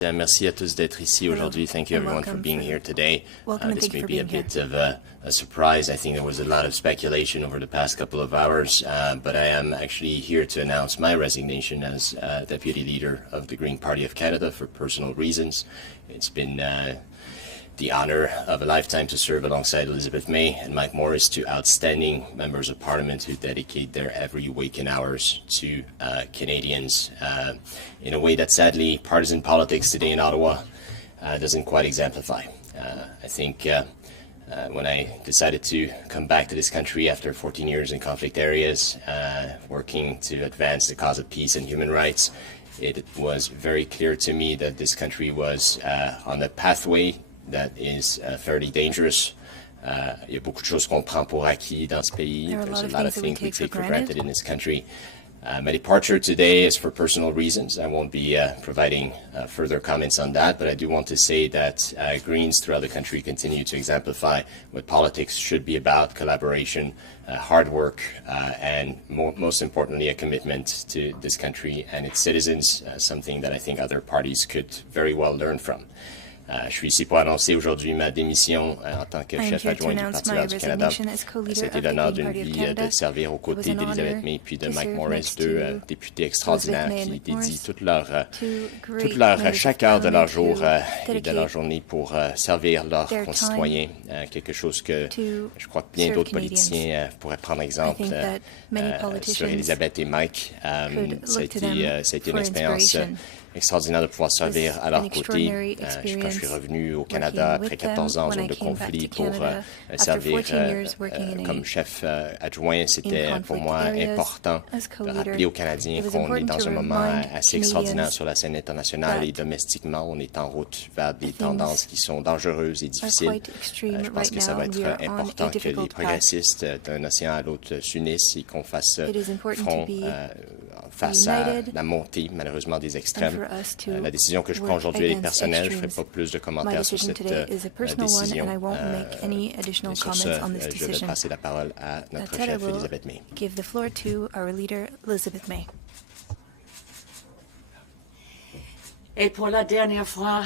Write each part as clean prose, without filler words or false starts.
Merci à tous d'être ici aujourd'hui. Thank you everyone for being here today. This may be a bit of a surprise. I think there was a lot of speculation over the past couple of hours, but I am actually here to announce my resignation as Deputy Leader of the Green Party of Canada for personal reasons. It's been the honor of a lifetime to serve alongside Elizabeth May and Mike Morris, two outstanding members of Parliament who dedicate their every waking hours to Canadians in a way that sadly partisan politics today in Ottawa doesn't quite exemplify. I think when I decided to come back to this country after 14 years in conflict areas, working to advance the cause of peace and human rights, it was very clear to me that this country was on a pathway that is fairly dangerous. Il y a beaucoup de choses qu'on prend pour acquis dans ce pays. There's a lot of things we take for granted in this country. My departure today is for personal reasons. I won't be providing further comments on that, but I do want to say that Greens throughout the country continue to exemplify what politics should be about: collaboration, hard work, and most importantly, a commitment to this country and its citizens, something that I think other parties could very well learn from. Je suis ici pour annoncer aujourd'hui ma démission en tant que chef adjoint du Parti vert du Canada. C'était l'honneur d'une vie de servir aux côtés d'Elizabeth May puis de Mike Morris, deux députés extraordinaires qui dédient chaque heure de leur jour et de leur journée pour servir leurs concitoyens. Quelque chose que je crois que bien d'autres politiciens pourraient prendre exemple sur Elizabeth et Mike. Ça a été une expérience extraordinaire de pouvoir servir à leur côté. Quand je suis revenu au Canada après 14 ans en zone de conflit pour servir comme chef adjoint, c'était pour moi important de rappeler aux Canadiens qu'on est dans un moment assez extraordinaire sur la scène internationale et domestiquement. On est en route vers des tendances qui sont dangereuses et difficiles. Je pense que ça va être important que les progressistes d'un océan à l'autre s'unissent et qu'on fasse front face à la montée, malheureusement, des extrêmes. La décision que je prends aujourd'hui est personnelle. Je ne ferai pas plus de commentaires sur cette décision. Sur ce, je vais passer la parole à notre chef, Elizabeth May. Et pour la dernière fois,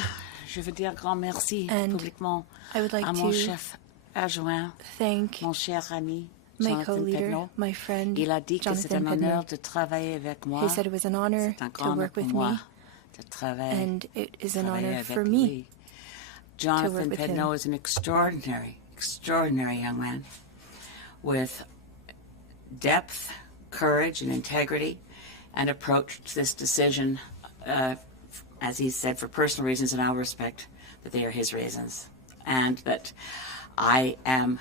je veux dire grand merci publiquement à mon chef adjoint, mon cher ami, my co-leader, my friend, il a dit que c'est un honneur de travailler avec moi. He said it was an honor to work with me, and it is an honor for me to work with him. Jonathan Pedneault is an extraordinary young man with depth, courage, and integrity, and approached this decision, as he said, for personal reasons, and I'll respect that they are his reasons, and that I am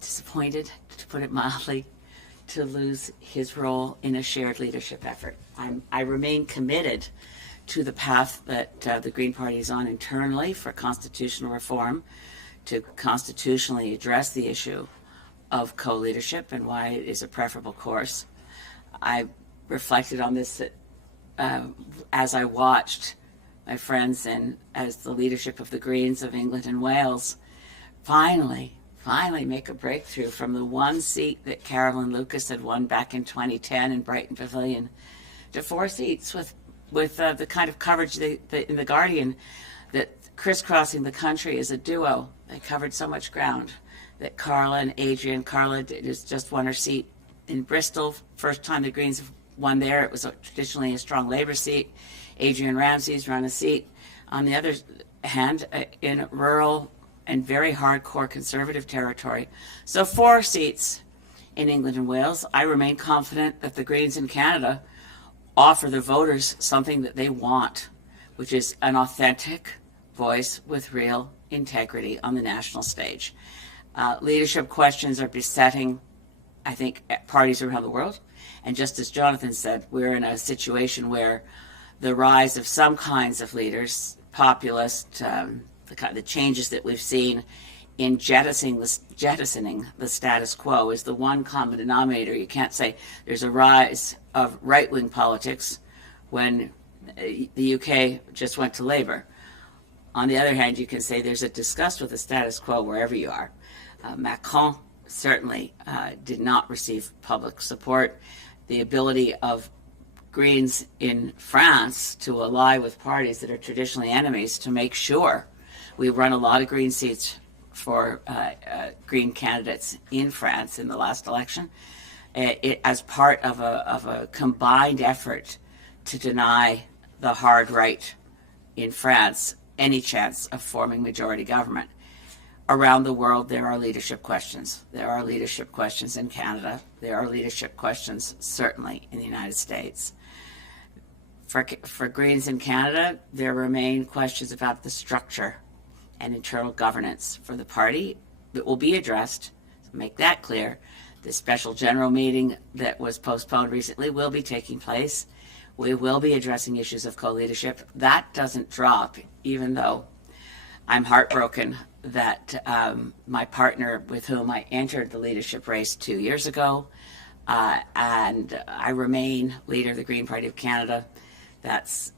disappointed, to put it mildly, to lose his role in a shared leadership effort. I remain committed to the path that the Green Party is on internally for constitutional reform, to constitutionally address the issue of co-leadership and why it is a preferable course. I reflected on this as I watched my friends and as the leadership of the Greens of England and Wales finally make a breakthrough from the one seat that Carolyn Lucas had won back in 2010 in Brighton Pavilion to 4 seats with the kind of coverage in The Guardian that crisscrossing the country as a duo. They covered so much ground that Carla just won her seat in Bristol. First time the Greens have won there. It was traditionally a strong Labour seat. Adrian Ramsay's run a seat. On the other hand, in rural and very hardcore Conservative territory. So 4 seats in England and Wales. I remain confident that the Greens in Canada offer the voters something that they want, which is an authentic voice with real integrity on the national stage. Leadership questions are besetting, I think, parties around the world. And just as Jonathan said, we're in a situation where the rise of some kinds of leaders, populist, the changes that we've seen in jettisoning the status quo is the one common denominator. You can't say there's a rise of right-wing politics when the UK just went to Labour. On the other hand, you can say there's a disgust with the status quo wherever you are. Macron certainly did not receive public support. The ability of Greens in France to ally with parties that are traditionally enemies to make sure we run a lot of Green seats for Green candidates in France in the last election, as part of a combined effort to deny the hard right in France any chance of forming majority government. Around the world, there are leadership questions. There are leadership questions in Canada. There are leadership questions, certainly, in the United States. For Greens in Canada, there remain questions about the structure and internal governance for the party that will be addressed. So make that clear. The special general meeting that was postponed recently will be taking place. We will be addressing issues of co-leadership. That doesn't drop, even though I'm heartbroken that my partner with whom I entered the leadership race 2 years ago, and I remain leader of the Green Party of Canada. That's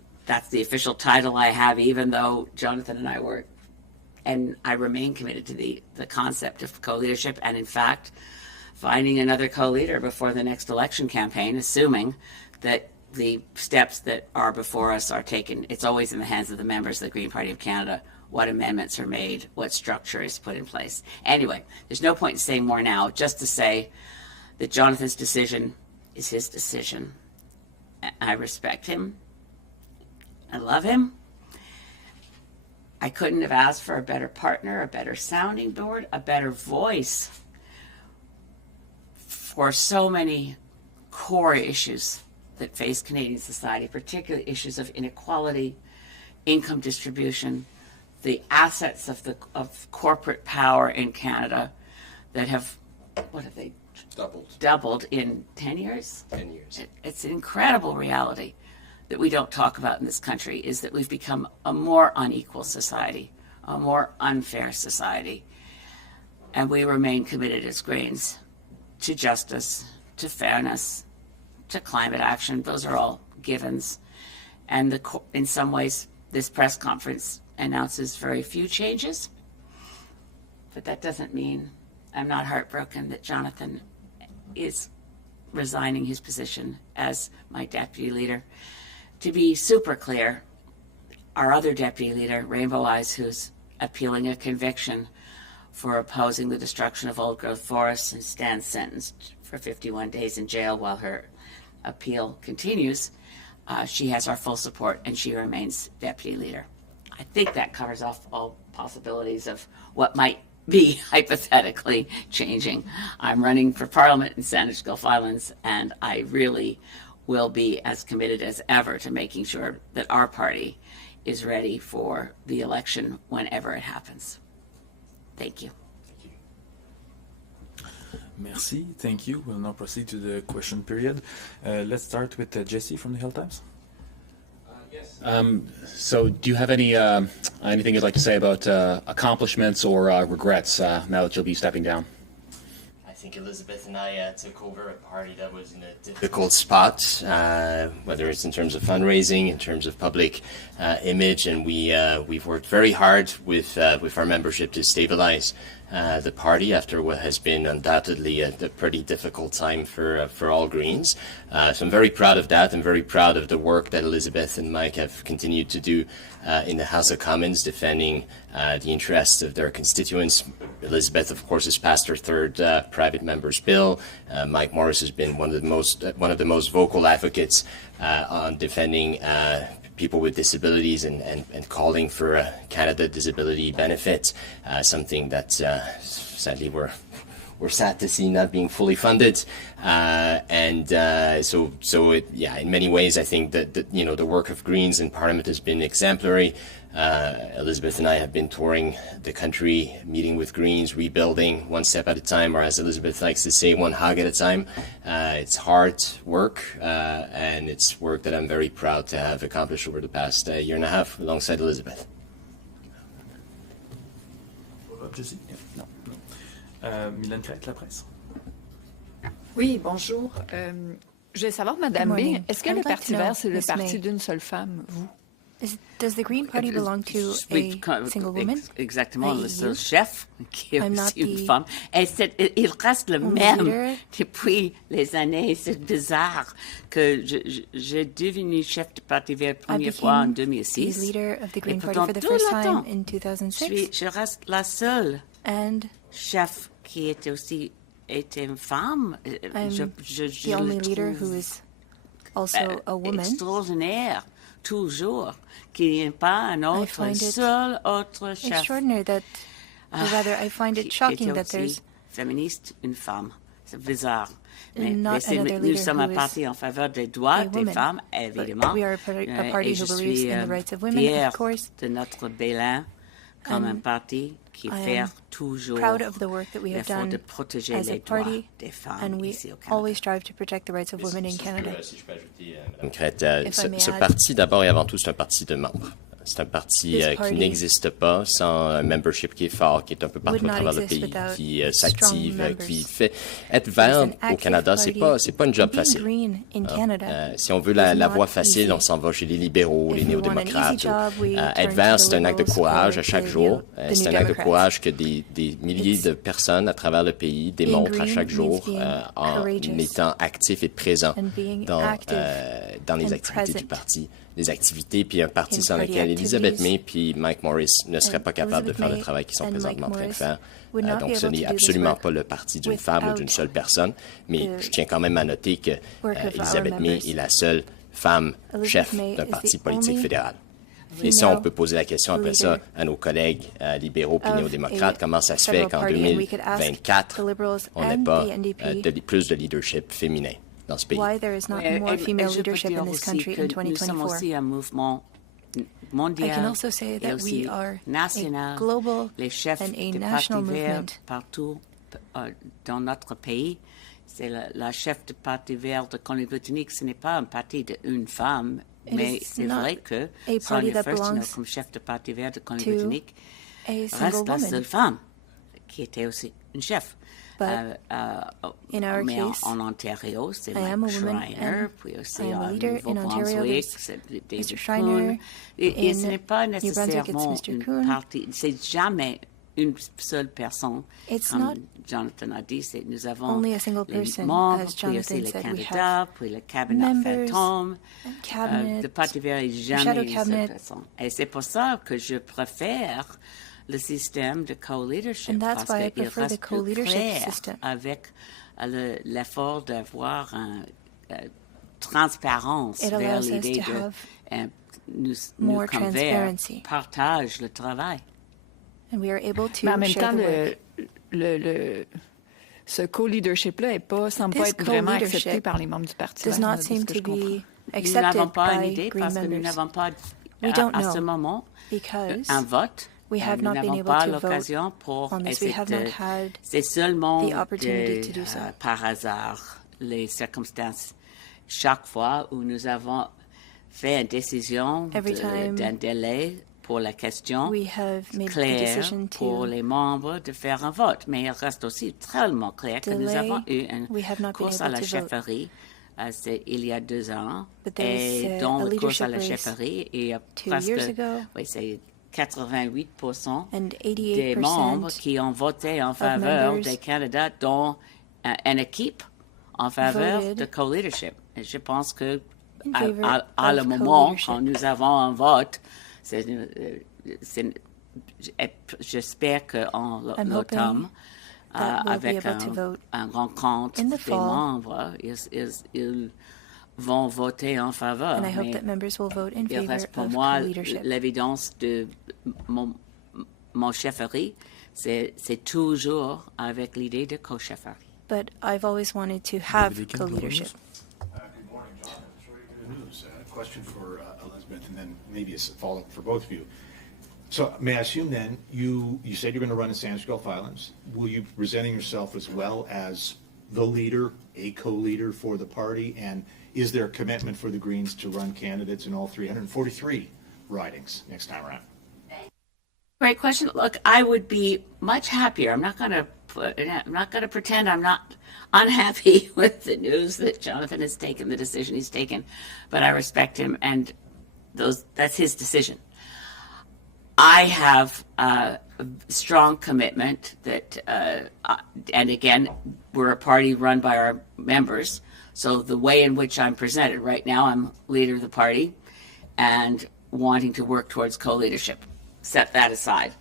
the official title I have, even though Jonathan and I were, and I remain committed to the concept of co-leadership, and in fact, finding another co-leader before the next election campaign, assuming that the steps that are before us are taken. It's always in the hands of the members of the Green Party of Canada what amendments are made, what structure is put in place. Anyway, there's no point in saying more now, just to say that Jonathan's decision is his decision. I respect him. I love him. I couldn't have asked for a better partner, a better sounding board, a better voice for so many core issues that face Canadian society, particularly issues of inequality, income distribution, the assets of corporate power in Canada that have, what have they? Doubled in 10 years? 10 years. It's an incredible reality that we don't talk about in this country, is that we've become a more unequal society, a more unfair society. And we remain committed as Greens to justice, to fairness, to climate action. Those are all givens. And in some ways, this press conference announces very few changes. But that doesn't mean I'm not heartbroken that Jonathan is resigning his position as my deputy leader. To be super clear, our other deputy leader, Rainbow Eyes, who's appealing a conviction for opposing the destruction of old-growth forests and stands sentenced for 51 days in jail while her appeal continues, she has our full support and she remains deputy leader. I think that covers off all possibilities of what might be hypothetically changing. I'm running for Parliament in Sandwich Gulf Islands, and I really will be as committed as ever to making sure that our party is ready for the election whenever it happens. Thank you. Merci. Thank you. We'll now proceed to the question period. Let's start with Jesse from the Hill Times. Yes. So do you have anything you'd like to say about accomplishments or regrets now that you'll be stepping down? I think Elizabeth and I took over a party that was in a difficult spot, whether it's in terms of fundraising, in terms of public image, and we've worked very hard with our membership to stabilize the party after what has been undoubtedly a pretty difficult time for all Greens. So I'm very proud of that. I'm very proud of the work that Elizabeth and Mike have continued to do in the House of Commons, defending the interests of their constituents. Elizabeth, of course, has passed her third private member's bill. Mike Morris has been one of the most vocal advocates on defending people with disabilities and calling for a Canada disability benefit, something that sadly we're sad to see not being fully funded. So in many ways, I think that the work of Greens in Parliament has been exemplary. Elizabeth and I have been touring the country, meeting with Greens, rebuilding one step at a time, or as Elizabeth likes to say, one hug at a time. It's hard work, and it's work that I'm very proud to have accomplished over the past year and a half alongside Elizabeth. Jesse? No. Mylène Crête, La Presse. Oui, bonjour. Je vais savoir, Madame B, est-ce que le Parti vert, c'est le parti d'une seule femme, vous? Does the Green Party belong to a single woman? Exactement, i.e. le seul chef qui est I'm not aussi une the femme. Et il reste le only même leader. depuis les années. C'est bizarre que j'ai devenu chef de parti vert la I première fois en became 2006. the leader of the Et Green Party pendant for the tout first le time temps, in 2006. je reste la seule And chef qui était une femme. I'm the only leader who is also a woman. Extraordinaire, toujours, qu'il n'y ait pas un autre, seul autre chef. Extraordinary that, or rather, I find it shocking that there's féministe, une femme. C'est bizarre. not another Nous leader sommes who un is parti en faveur des droits a des woman. femmes, évidemment. We are a party Et who je believes suis in the rights of women, fière of course. de notre Bélin comme un And parti qui I fait am toujours proud of the work that we have l'effort de done protéger as a les droits party, des femmes and we ici au Canada. always strive to protect the rights of women in Canada. Si je peux ajouter, Madame Crête, If I may ce add. parti, d'abord et avant tout, c'est un parti de membres. C'est un parti This qui party n'existe pas sans un membership qui est fort, qui est un peu partout would à not travers le exist pays, without qui strong s'active, members. qui fait... Être vert an au active Canada, party. c'est pas une job Being facile. green in Canada Si on veut is la not voie facile, easy. on s'en va chez les libéraux, les If we want an néo-démocrates. easy job, we Être turn vert, to the c'est un acte de liberals courage or à chaque the jour. New C'est un acte de Democrats. courage que des milliers It's- de personnes à travers le pays démontrent à green chaque jour means being en courageous étant actifs et présents and being dans, active dans les and activités du present parti. Des activités, puis un parti in sans party lequel Elizabeth activities. May puis Mike Morris ne seraient pas capables de Elizabeth faire le May travail qu'ils sont and présentement en Mike train de Morris faire. would not Donc be ce able n'est to do this absolument work pas le parti d'une femme ou d'une without seule personne, mais the je tiens quand même à noter que work of our Elizabeth May members. est la seule femme Elizabeth chef May d'un is parti the politique only fédéral. Et ça, on female peut poser la question après ça leader à nos collègues libéraux puis of néo-démocrates. a Comment ça se fait federal qu'en party, and we could ask 2024, the Liberals on n'ait and pas the NDP plus de leadership féminin dans ce pays? why there is not more female leadership in this country in Nous sommes 2024. aussi un mouvement I mondial can also say et that aussi we are national. a global Les chefs and a des national partis verts movement. partout dans notre pays. C'est la chef du Parti vert de Colombie-Britannique. Ce n'est pas un parti d'une femme, It mais is c'est not vrai que a party Sonia that Furstenau, belongs comme chef du Parti vert de Colombie-Britannique, A single reste la seule woman. femme qui était aussi une chef. But in our Mais case, en Ontario, c'est I am a Mike woman Schreiner, and puis aussi I am a en leader in Ontario. Nouveau-Brunswick, There's c'est Mr. David Schreiner. Kuhn. Et ce In n'est pas New Brunswick, nécessairement it's Mr. une Kuhn. partie, c'est jamais une seule personne. It's Comme not Jonathan a dit, nous avons only a single les person, membres, as puis aussi Jonathan les said, we candidats, puis le cabinet members fantôme. and cabinet, Le Parti vert n'est shadow jamais une seule cabinet. personne. Et c'est pour ça que je préfère le système de co-leadership. And that's parce why I qu'il prefer reste the plus co-leadership clair system. avec l'effort d'avoir une transparence It vers allows us l'idée to de have nous more comme verts transparency. partagent le travail. and we are able to Mais en même share temps, the work. ce co-leadership-là semble pas This être vraiment co-leadership accepté par les membres du parti. does là, not de seem ce que to je comprends. be Nous accepted n'avons pas une by idée Green parce que nous members n'avons pas We don't à ce know moment because un vote. we have Nous not been n'avons able pas to vote l'occasion pour on this. We have not had c'est seulement the opportunity to do so. par hasard les circonstances. Chaque fois où nous avons fait une décision Every time d'un délai pour la question we have made the claire decision pour to les membres de faire un vote. Mais il reste aussi tellement clair que nous delay. avons eu une We have not been course à able la to vote. chefferie il y a 2 ans. But there Et was, dans a la course à la leadership race chefferie, il y a 2 presque years ago. oui, c'est 88% and des membres 88% qui ont voté en faveur members des candidats dont une équipe en faveur voted de co-leadership. Et je pense que in à favor le of moment co-leadership. quand nous avons un vote, j'espère qu'en I'm l'automne, hoping that we'll be avec able to vote un rencontre in the des fall. membres, ils vont voter en faveur. And I hope Mais that members will vote in il favor reste pour of moi co-leadership. l'évidence de mon chefferie, c'est toujours avec l'idée de co-chefferie. But I've always wanted to have David King, co-leadership. Good morning, John. It's really good news. Question for Elizabeth, and then maybe a follow-up for both of you. So may I assume then, you said you're going to run in Sanders Gulf Islands. Will you be presenting yourself as well as the leader, a co-leader for the party? And is there a commitment for the Greens to run candidates in all 343 ridings next time around? Great question. Look, I would be much happier. I'm not going to pretend I'm not unhappy with the news that Jonathan has taken, the decision he's taken, but I respect him, and that's his decision. I have a strong commitment that, and again, we're a party run by our members. So the way in which I'm presented right now, I'm leader of the party and wanting to work towards co-leadership. Set that aside.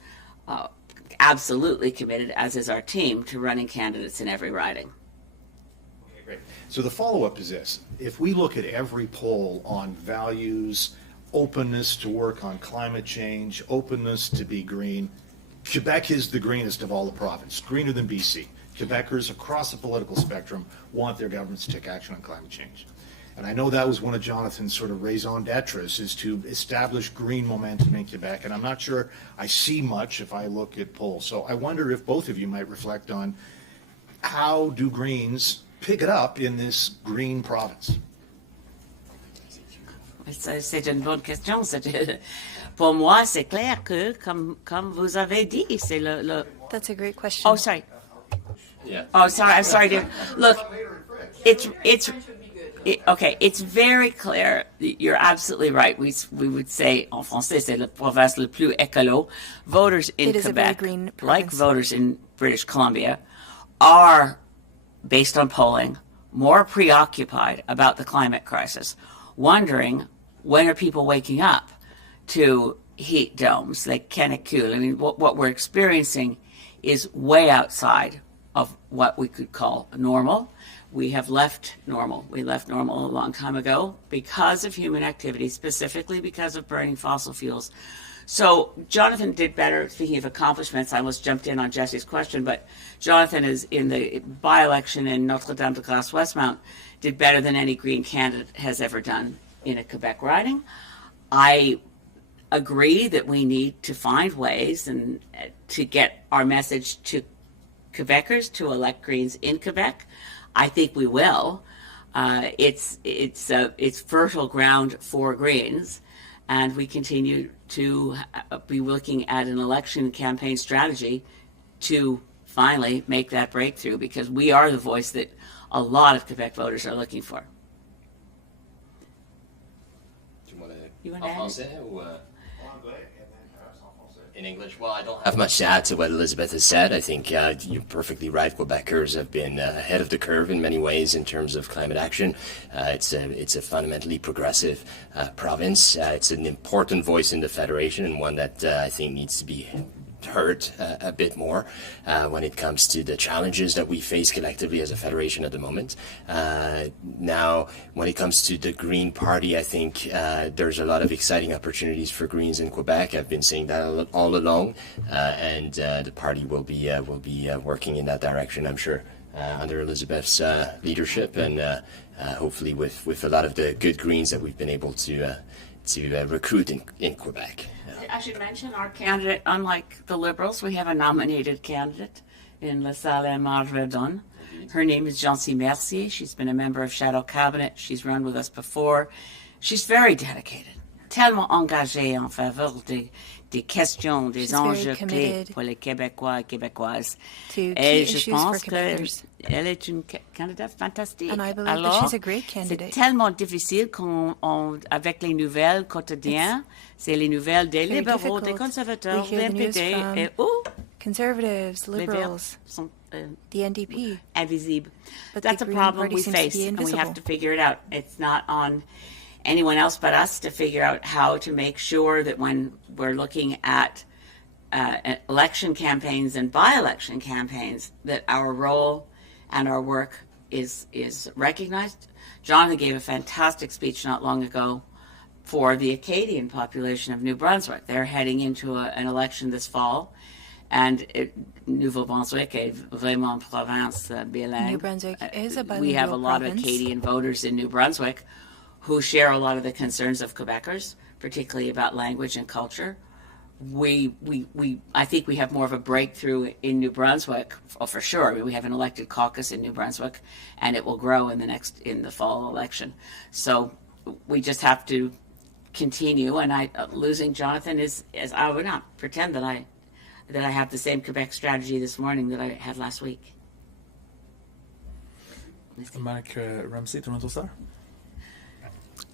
Absolutely committed, as is our team, to running candidates in every riding. Okay, great. So the follow-up is this. If we look at every poll on values, openness to work on climate change, openness to be green, Quebec is the greenest of all the provinces, greener than BC. Quebecers across the political spectrum want their governments to take action on climate change. And I know that was one of Jonathan's sort of raison d'etres, is to establish green momentum in Quebec. And I'm not sure I see much if I look at polls. So I wonder if both of you might reflect on how do Greens pick it up in this green province? C'est une bonne question. Pour moi, c'est clair que, comme vous avez dit, c'est le... That's a great question. Oh, sorry. Yeah. Oh, sorry. I'm sorry to look. Okay. It's very clear. You're absolutely right. We would say en français, c'est la province le plus écolo. Voters in Quebec, like voters in British Columbia, are, based on polling, more preoccupied about the climate crisis, wondering when are people waking up to heat domes, like canicule. I mean, what we're experiencing is way outside of what we could call normal. We have left normal. We left normal a long time ago because of human activity, specifically because of burning fossil fuels. So Jonathan did better. Speaking of accomplishments, I almost jumped in on Jesse's question, but Jonathan is in the by-election in Notre-Dame-de-Grâce-Westmount, did better than any Green candidate has ever done in a Quebec riding. I agree that we need to find ways and to get our message to Quebecers to elect Greens in Quebec. I think we will. It's fertile ground for Greens, and we continue to be looking at an election campaign strategy to finally make that breakthrough, because we are the voice that a lot of Quebec voters are looking for. You want to add? In English? Well, I don't have much to add to what Elizabeth has said. I think you're perfectly right. Quebecers have been ahead of the curve in many ways in terms of climate action. It's a fundamentally progressive province. It's an important voice in the federation, and one that I think needs to be heard a bit more when it comes to the challenges that we face collectively as a federation at the moment. Now, when it comes to the Green Party, I think there's a lot of exciting opportunities for Greens in Quebec. I've been saying that all along, and the party will be working in that direction, I'm sure, under Elizabeth's leadership, and hopefully with a lot of the good Greens that we've been able to recruit in Quebec. I should mention our candidate, unlike the Liberals, we have a nominated candidate in La Salle et Marvedon. Her name is Jancy Mercier. She's been a member of Shadow Cabinet. She's run with us before. She's very dedicated, tellement engagée en faveur des questions, des enjeux clés pour les Québécois et Québécoises. Et je pense qu'elle est une candidate fantastique. And I believe Alors, that she's a great candidate. c'est tellement difficile avec les nouvelles quotidiennes. C'est les nouvelles des libéraux, des conservateurs, des NPD et conservatives, liberals, the NDP. Invisible. But that's a problem we face, and we have to figure it out. It's not on anyone else but us to figure out how to make sure that when we're looking at election campaigns and by-election campaigns, that our role and our work is recognized. Jonathan gave a fantastic speech not long ago for the Acadian population of New Brunswick. They're heading into an election this fall, and Nouveau-Brunswick est vraiment province bilingue. New Brunswick is a bilingual We have a lot province. of Acadian voters in New Brunswick who share a lot of the concerns of Quebecers, particularly about language and culture. I think we have more of a breakthrough in New Brunswick, for sure. I mean, we have an elected caucus in New Brunswick, and it will grow in the fall election. So we just have to continue. And losing Jonathan is I would not pretend that I have the same Quebec strategy this morning that I had last week. Mark Ramsey, Toronto Star.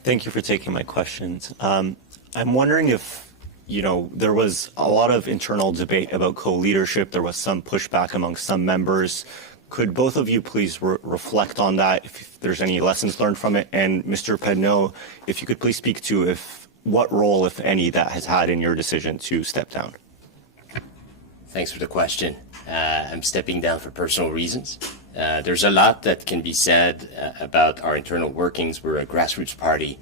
Thank you for taking my questions. I'm wondering if, there was a lot of internal debate about co-leadership. There was some pushback among some members. Could both of you please reflect on that, if there's any lessons learned from it? And Mr. Pedneault, if you could please speak to what role, if any, that has had in your decision to step down. Thanks for the question. I'm stepping down for personal reasons. There's a lot that can be said about our internal workings. We're a grassroots party.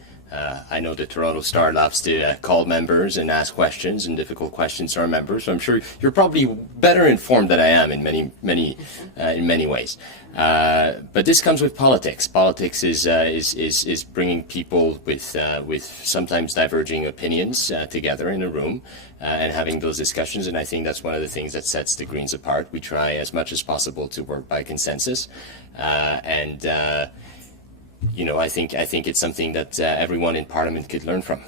I know the Toronto Star loves to call members and ask questions and difficult questions to our members. So I'm sure you're probably better informed than I am in many ways. But this comes with politics. Politics is bringing people with sometimes diverging opinions together in a room and having those discussions. And I think that's one of the things that sets the Greens apart. We try as much as possible to work by consensus, I think it's something that everyone in Parliament could learn from.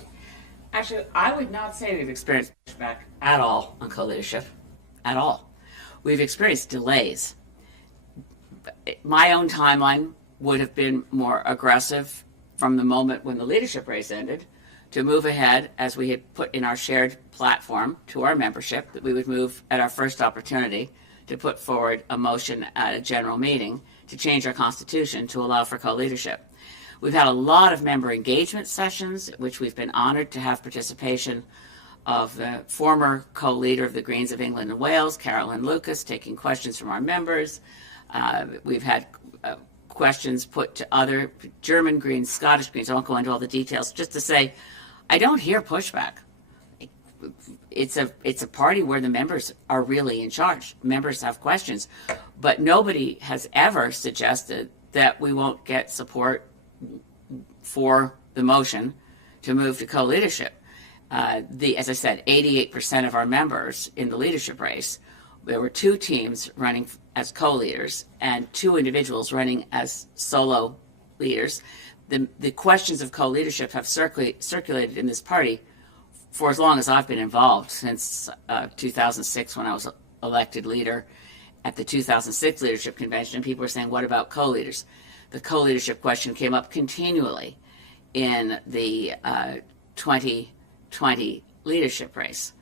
Actually, I would not say we've experienced pushback at all on co-leadership, at all. We've experienced delays. My own timeline would have been more aggressive from the moment when the leadership race ended to move ahead, as we had put in our shared platform to our membership, that we would move at our first opportunity to put forward a motion at a general meeting to change our constitution to allow for co-leadership. We've had a lot of member engagement sessions, which we've been honored to have participation of the former co-leader of the Greens of England and Wales, Carolyn Lucas, taking questions from our members. We've had questions put to other German Greens, Scottish Greens. I won't go into all the details, just to say, I don't hear pushback. It's a party where the members are really in charge. Members have questions, but nobody has ever suggested that we won't get support for the motion to move to co-leadership. As I said, 88% of our members in the leadership race, there were 2 teams running as co-leaders and 2 individuals running as solo leaders. The questions of co-leadership have circulated in this party for as long as I've been involved, since 2006, when I was elected leader at the 2006 leadership convention. People were saying, what about co-leaders? The co-leadership question came up continually in the 2020 leadership race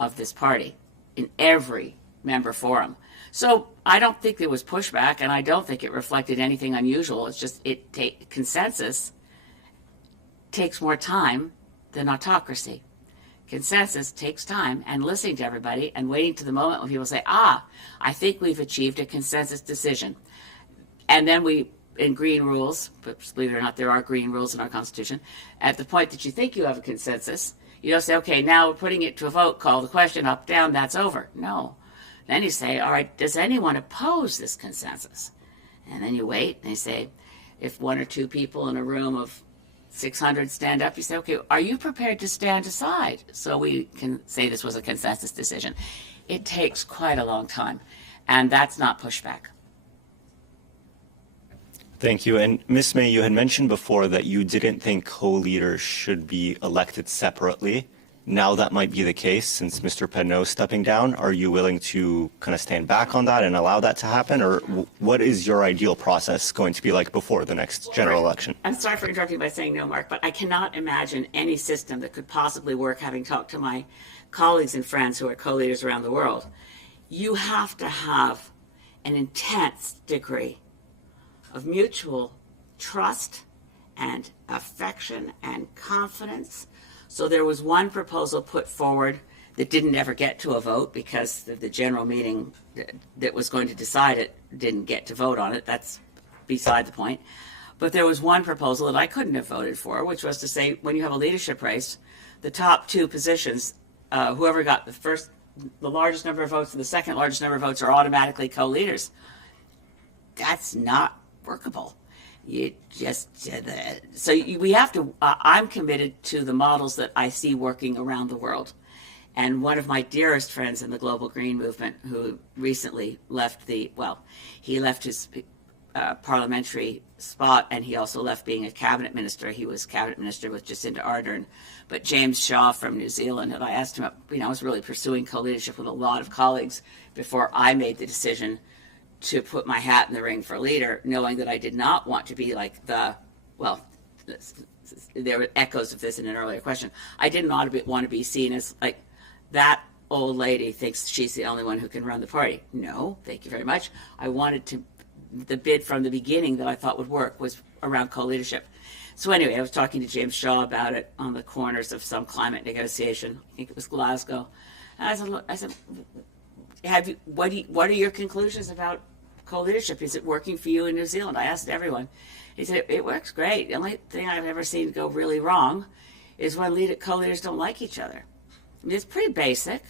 of this party, in every member forum. So I don't think there was pushback, and I don't think it reflected anything unusual. It's just consensus takes more time than autocracy. Consensus takes time, and listening to everybody and waiting to the moment when people say, I think we've achieved a consensus decision. And then we, in green rules, but believe it or not, there are green rules in our Constitution, at the point that you think you have a consensus, you don't say, okay, now we're putting it to a vote, call the question up, down, that's over. No. Then you say, all right, does anyone oppose this consensus? And then you wait, and you say, if 1 or 2 people in a room of 600 stand up, you say, okay, are you prepared to stand aside so we can say this was a consensus decision? It takes quite a long time, and that's not pushback. Thank you. And Ms. May, you had mentioned before that you didn't think co-leaders should be elected separately. Now that might be the case since Mr. Pedneault is stepping down. Are you willing to kind of stand back on that and allow that to happen? Or what is your ideal process going to be like before the next general election? I'm sorry for interrupting by saying no, Mark, but I cannot imagine any system that could possibly work, having talked to my colleagues and friends who are co-leaders around the world. You have to have an intense degree of mutual trust and affection and confidence. So there was one proposal put forward that didn't ever get to a vote because the general meeting that was going to decide it didn't get to vote on it. That's beside the point. But there was one proposal that I couldn't have voted for, which was to say, when you have a leadership race, the top 2 positions, whoever got the largest number of votes and the second largest number of votes are automatically co-leaders. That's not workable. We have to, I'm committed to the models that I see working around the world. And one of my dearest friends in the global green movement, who recently left he left his parliamentary spot, and he also left being a cabinet minister. He was cabinet minister with Jacinda Ardern. But James Shaw from New Zealand, and I asked him, I was really pursuing co-leadership with a lot of colleagues before I made the decision to put my hat in the ring for leader, knowing that I did not want to be like there were echoes of this in an earlier question. I didn't want to be seen as like that old lady thinks she's the only one who can run the party. No, thank you very much. I wanted the bid from the beginning that I thought would work was around co-leadership. So anyway, I was talking to James Shaw about it on the corners of some climate negotiation. I think it was Glasgow. And I said, what are your conclusions about co-leadership? Is it working for you in New Zealand? I asked everyone. He said, it works great. The only thing I've ever seen go really wrong is when co-leaders don't like each other. I mean, it's pretty basic,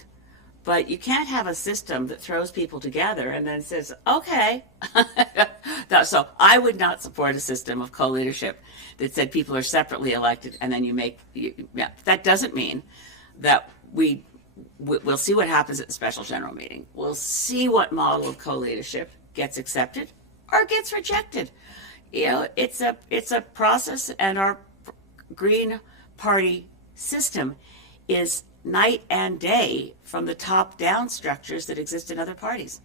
but you can't have a system that throws people together and then says, okay. So I would not support a system of co-leadership that said people are separately elected and then that doesn't mean that we'll see what happens at the special general meeting. We'll see what model of co-leadership gets accepted or gets rejected. It's a process, and our Green Party system is night and day from the top-down structures that exist in other parties.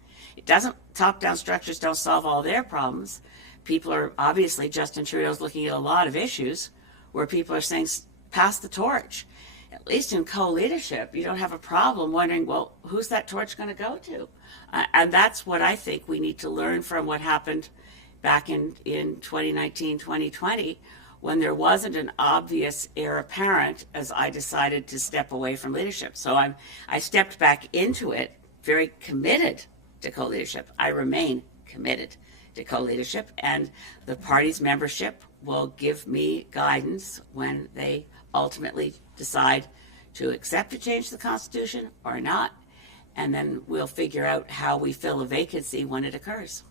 Top-down structures don't solve all their problems. People are obviously, Justin Trudeau's looking at a lot of issues where people are saying, pass the torch. At least in co-leadership, you don't have a problem wondering, well, who's that torch going to go to? And that's what I think we need to learn from what happened back in 2019, 2020, when there wasn't an obvious heir apparent as I decided to step away from leadership. So I stepped back into it very committed to co-leadership. I remain committed to co-leadership, and the party's membership will give me guidance when they ultimately decide to accept to change the Constitution or not, and then we'll figure out how we fill a vacancy when it occurs,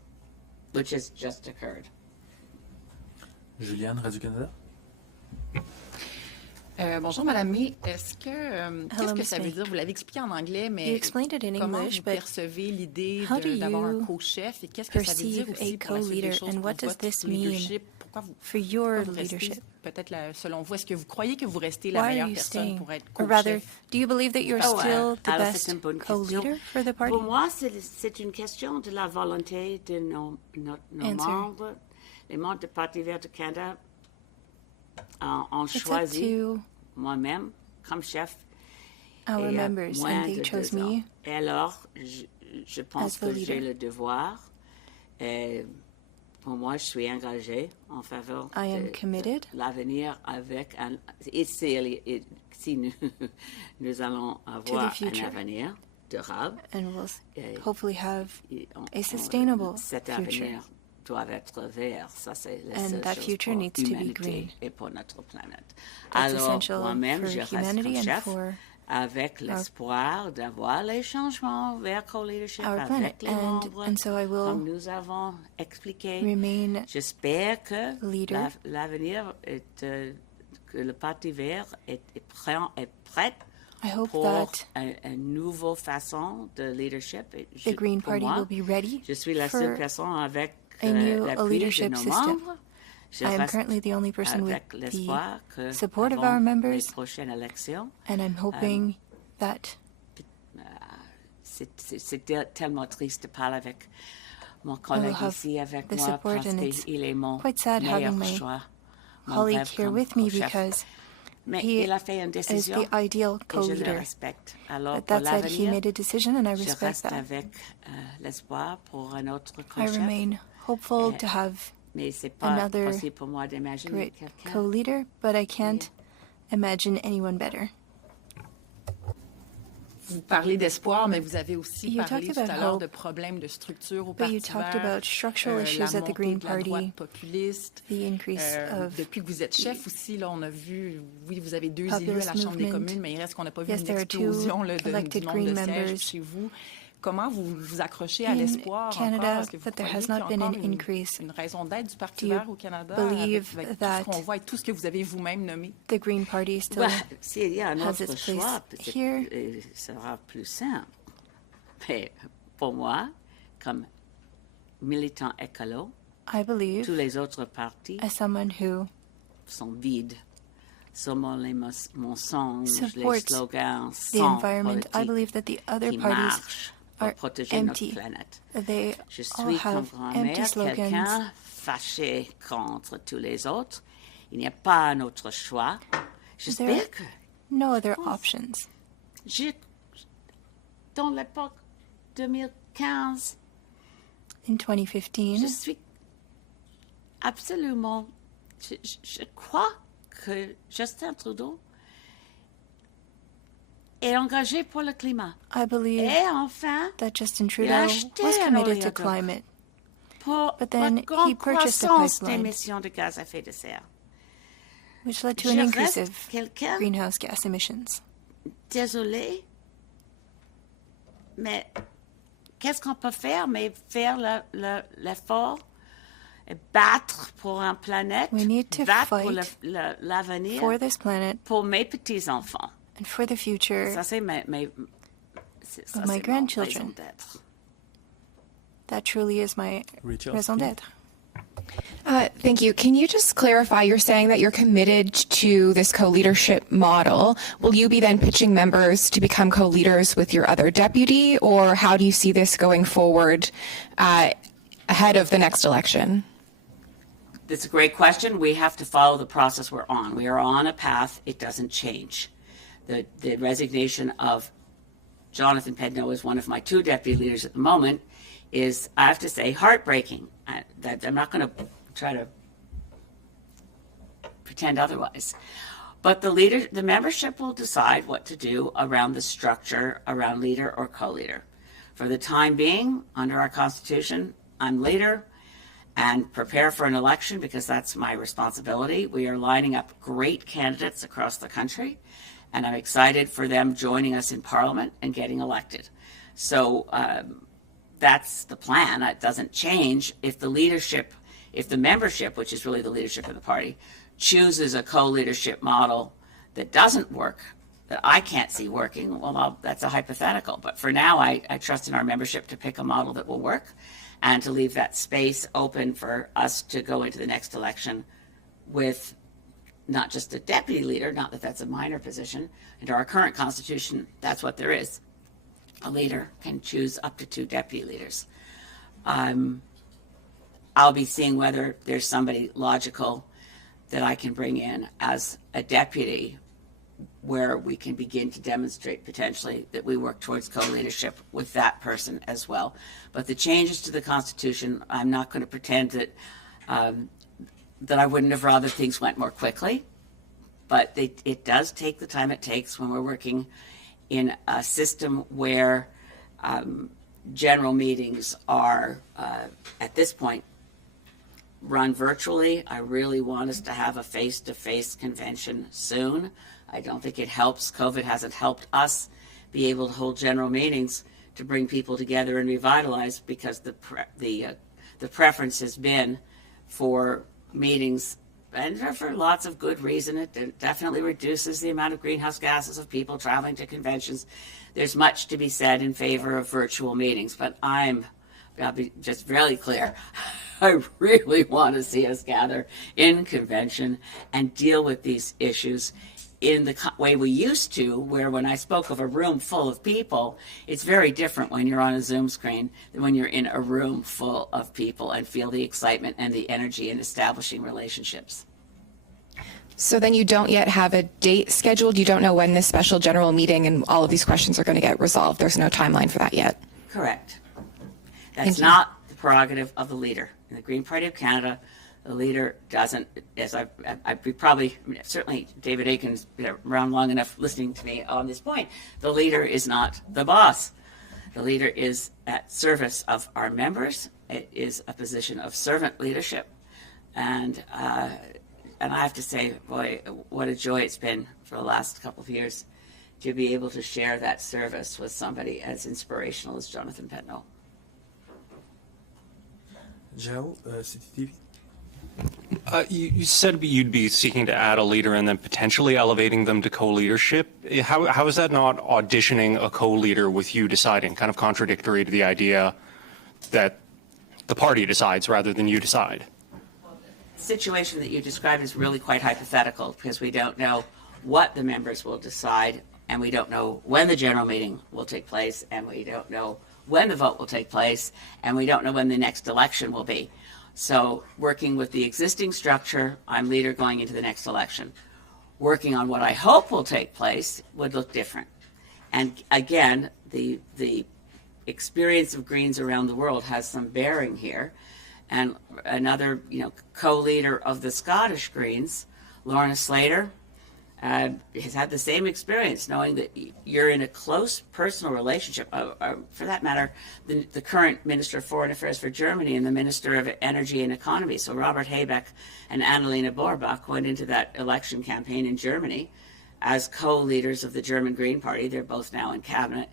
which has just occurred. Juliane, Radio-Canada. Bonjour, Madame May. Qu'est-ce que ça veut dire? Vous l'avez expliqué en anglais, mais comment vous percevez l'idée d'avoir un co-chef et qu'est-ce que ça veut dire aussi pour la suite des choses pour votre leadership? Pourquoi vous restez, peut-être selon vous, est-ce que vous croyez que vous restez la meilleure personne pour être co-chef? Or rather, do you believe that you're still the best co-leader for the party? Pour moi, c'est une question de la volonté de nos membres. Les membres du Parti vert du Canada ont choisi moi-même comme chef. Our members, and they chose me. Et alors, je pense que j'ai le devoir. Pour moi, je suis engagée en faveur de l'avenir avec si nous allons avoir un avenir durable. And we'll hopefully have a sustainable future. Doit être vert, ça c'est la and that future needs to be green. Et pour notre planète. That's Alors, essential moi-même, for je reste humanity comme and chef for avec l'espoir d'avoir les changements vers co-leadership avec les membres, and so I will comme nous avons expliqué. Remain J'espère que leader. L'avenir que le Parti vert est prêt I hope pour that une nouvelle façon de leadership. the Green Party will be ready je suis la for seule personne avec a new leadership de nos system. membres. I am currently the only person with avec the l'espoir que support of avant our members, les prochaines élections, and I'm hoping that c'est tellement triste de parler avec mon I will collègue have ici avec the moi support, parce and it's qu'il est mon quite sad meilleur having my choix, mon colleague rêve here comme with me co-chef. because Mais he il a fait une is décision the ideal et je le co-leader. respecte. Alors But pour that said, he l'avenir, made a decision, and I je respect reste that. avec l'espoir pour un autre I co-chef. remain hopeful to have Mais c'est pas another possible pour moi d'imaginer great quelqu'un. co-leader, but I can't imagine anyone better. Vous parlez d'espoir, mais vous avez aussi You parlé talked tout about à l'heure hope, de problèmes de structure au but Parti you talked vert, about structural la issues at the montée Green de la droite Party, populiste. the increase of Depuis que vous êtes chef aussi, là, on a vu, oui, vous avez 2 élus à populist la Chambre des movement. communes, mais il reste qu'on n'a pas vu Yes, une there are 2 explosion là, elected du nombre Green de sièges members chez vous. Comment vous vous accrochez à in l'espoir Canada encore? Est-ce que vous that there croyez has qu'il y a not been encore an increase? une raison d'être du Parti Do you vert au Canada believe avec tout that ce qu'on voit et tout ce que vous avez vous-même nommé? the Green Party still S'il y a un has autre its choix, place peut-être here? sera plus simple. Mais pour moi, comme militant écolo, I believe, tous les autres partis as someone who sont vides. Seulement les mensonges, les supports slogans the sans environment, I politique believe that the other qui parties marchent pour are protéger notre empty. planète. They Je all suis comme have empty grand-mère, slogans. quelqu'un fâché contre tous les autres Il n'y a pas un autre choix. J'espère que... No other options. Dans l'époque 2015, in 2015, je suis absolument... Je crois que Justin Trudeau est engagé pour le climat. I believe Et enfin, that Justin Trudeau was committed to climate. But then he purchased a pipeline, d'émissions de gaz à effet de serre. which led to an increase of greenhouse gas emissions. Désolée, mais qu'est-ce qu'on peut faire? Mais faire l'effort et battre pour une planète, We need to battre pour fight l'avenir, for this planet pour mes petits-enfants. and for the future Ça, c'est my mon grandchildren. raison d'être. That truly is my Rachel, raison d'être. Thank you. Can you just clarify, you're saying that you're committed to this co-leadership model. Will you be then pitching members to become co-leaders with your other deputy, or how do you see this going forward ahead of the next election? That's a great question. We have to follow the process we're on. We are on a path. It doesn't change. The resignation of Jonathan Pedneault as one of my two deputy leaders at the moment is, I have to say, heartbreaking. I'm not going to try to pretend otherwise. But the membership will decide what to do around the structure, around leader or co-leader. For the time being, under our Constitution, I'm leader and prepare for an election because that's my responsibility. We are lining up great candidates across the country, and I'm excited for them joining us in Parliament and getting elected. So that's the plan. It doesn't change. If the membership, which is really the leadership of the party, chooses a co-leadership model that doesn't work, that I can't see working, well, that's a hypothetical. But for now, I trust in our membership to pick a model that will work and to leave that space open for us to go into the next election with not just a deputy leader, not that that's a minor position. Under our current Constitution, that's what there is. A leader can choose up to 2 deputy leaders. I'll be seeing whether there's somebody logical that I can bring in as a deputy where we can begin to demonstrate potentially that we work towards co-leadership with that person as well. But the changes to the Constitution, I'm not going to pretend that that I wouldn't have rather things went more quickly, but it does take the time it takes when we're working in a system where general meetings are, at this point, run virtually. I really want us to have a face-to-face convention soon. I don't think it helps. COVID hasn't helped us be able to hold general meetings to bring people together and revitalize, because the preference has been for meetings, and for lots of good reason. It definitely reduces the amount of greenhouse gases of people traveling to conventions. There's much to be said in favor of virtual meetings, but I'll be just really clear. I really want to see us gather in convention and deal with these issues in the way we used to, where when I spoke of a room full of people, it's very different when you're on a Zoom screen than when you're in a room full of people and feel the excitement and the energy in establishing relationships. So then you don't yet have a date scheduled? You don't know when this special general meeting and all of these questions are going to get resolved? There's no timeline for that yet? Correct. That's not the prerogative of the leader. In the Green Party of Canada, the leader doesn't, as certainly David Aiken's been around long enough listening to me on this point, the leader is not the boss. The leader is at service of our members. It is a position of servant leadership. And I have to say, boy, what a joy it's been for the last couple of years to be able to share that service with somebody as inspirational as Jonathan Pedneault. Joe, CTTV. You said you'd be seeking to add a leader and then potentially elevating them to co-leadership. How is that not auditioning a co-leader with you deciding, kind of contradictory to the idea that the party decides rather than you decide? The situation that you described is really quite hypothetical, because we don't know what the members will decide, and we don't know when the general meeting will take place, and we don't know when the vote will take place, and we don't know when the next election will be. So working with the existing structure, I'm leader going into the next election. Working on what I hope will take place would look different. And again, the experience of Greens around the world has some bearing here. And another, co-leader of the Scottish Greens, Lorna Slater, has had the same experience, knowing that you're in a close personal relationship. For that matter, the current Minister of Foreign Affairs for Germany and the Minister of Energy and Economy, so Robert Habeck and Annalena Baerbock, went into that election campaign in Germany as co-leaders of the German Green Party. They're both now in cabinet.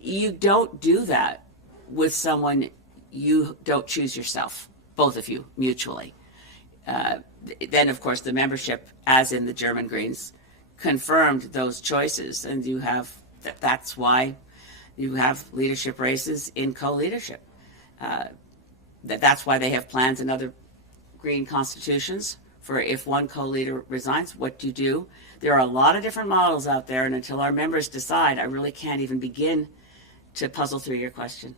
You don't do that with someone you don't choose yourself, both of you, mutually. Then, of course, the membership, as in the German Greens, confirmed those choices, and that's why you have leadership races in co-leadership. That's why they have plans in other Green constitutions for if one co-leader resigns, what do you do? There are a lot of different models out there, and until our members decide, I really can't even begin to puzzle through your question.